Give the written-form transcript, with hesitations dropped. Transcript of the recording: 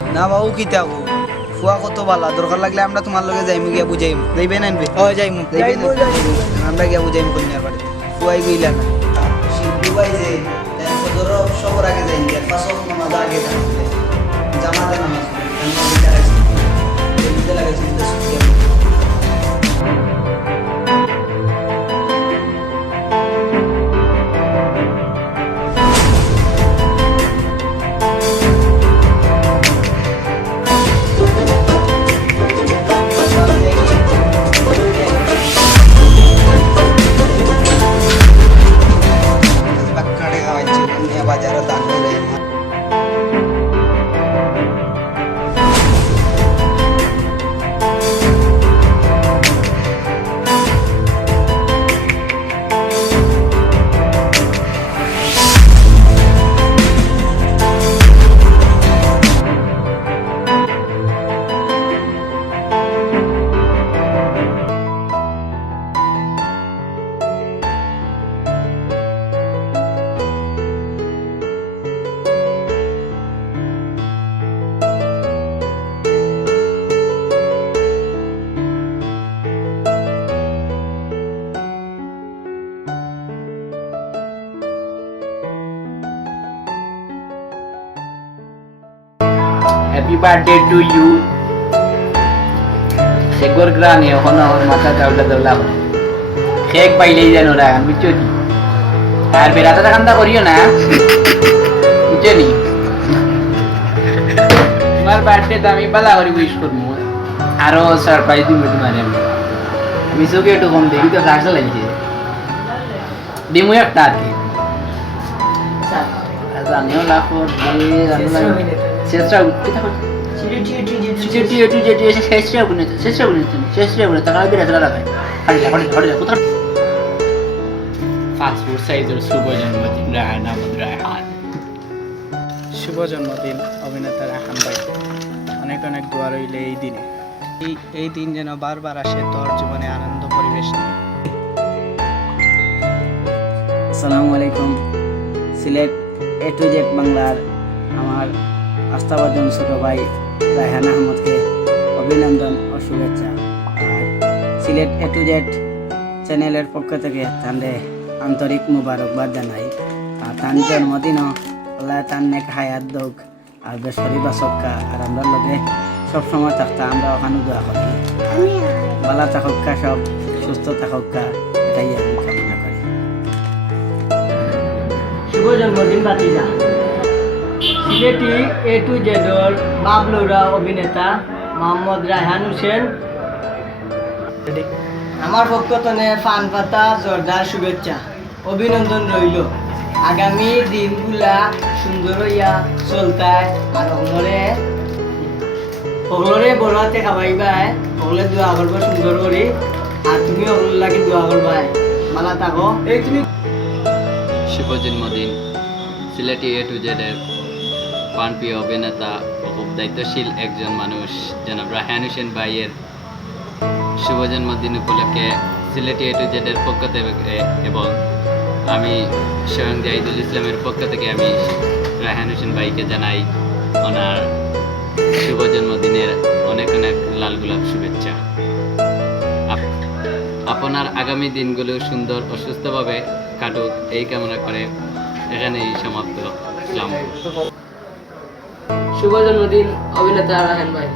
না বাবু কি থাকো ফুয়া কত ভালো দরকার লাগলে আমরা তোমার লগে যাইমু গিয়া বুঝাইমু যাইবে না আনবে ও যাইমু আমরা গিয়া বুঝাইমু কন্যার বাড়ি ফুয়াই গইলা না শিবু ভাই যে ফজর সবর আগে যাই গিয়া ফাঁসক নামাজ আগে যাই জামাতে নামাজ এমনিতে লাগাইছি বাজারে দান করে Happy birthday to you. Segor grani hono mata tabla tabla. Cake pailei jano ra bucho ni. Ar berata ta kanda koriyo na. Bucho ni. Tomar birthday ta ami bala kori wish kormu. Aro surprise dibo tomare ami. Ami soke ekটু কম দেই তো flash লাগছে। দিমু একটা আজকে। জানিও লাখ শেষরা উঠতে থাকো fast food সাইজের শুভ জন্মদিন রায়হান আহমদ রায়হান। শুভ জন্মদিন অভিনেতা রায়হান ভাই, অনেক অনেক দোয়া রইল এই দিনে। এই দিন যেন বারবার আসে তোর জীবনে আনন্দ পরিবেশ নিয়ে। আসসালামু আলাইকুম। সিলেট A to Z বাংলার আমার আস্থাভাজন ছোট ভাই রায়হান আহমদকে অভিনন্দন ও শুভেচ্ছা। আর সিলেট A to Z চ্যানেলের পক্ষ থেকে তাঁদের আন্তরিক মুবারকবাদ জানাই। আর তার জন্মদিনও আল্লাহ তার নেক হায়াত দোক আর বেশ পরিবাসকা আর আমরা লগে সবসময় থাকতা আমরা ওখানে দোয়া করি। ভালো থাকুকা, সব সুস্থ থাকুকা, এটাই আমি কামনা করি। শুভ জন্মদিন বাতিজা। সিলেটি A to Z এর বাবলুরা অভিনেতা মোহাম্মদ রায়হান হোসেন আমার পক্ষ থেকে পান পাতা জোরদার শুভেচ্ছা অভিনন্দন রইল। আগামী দিনগুলা সুন্দর হইয়া চলতায় আর ওগুলোরে বড় হাতে খাবাইবাই, ওগুলো দোয়া করবো সুন্দর করি। আর তুমি ওগুলো লাগে দোয়া করবাই, মালা থাকো। এই তুমি শুভ জন্মদিন সিলেটি A to Z এর প্রাণপ্রিয় অভিনেতা ও খুব দায়িত্বশীল একজন মানুষ জনাব রায়হান হোসেন ভাইয়ের শুভ জন্মদিন উপলক্ষে সিলেটি A to Z এর পক্ষ থেকে এবং আমি স্বয়ং জাহিদুল ইসলামের পক্ষ থেকে আমি রায়হান হোসেন ভাইকে জানাই ওনার শুভ জন্মদিনের অনেক অনেক লাল গোলাপ শুভেচ্ছা। আপনার আগামী দিনগুলো সুন্দর ও সুস্থভাবে কাটুক এই কামনা করে এখানেই সমাপ্ত। শুভ জন্মদিন অভিনেতা রায়হান ভাই।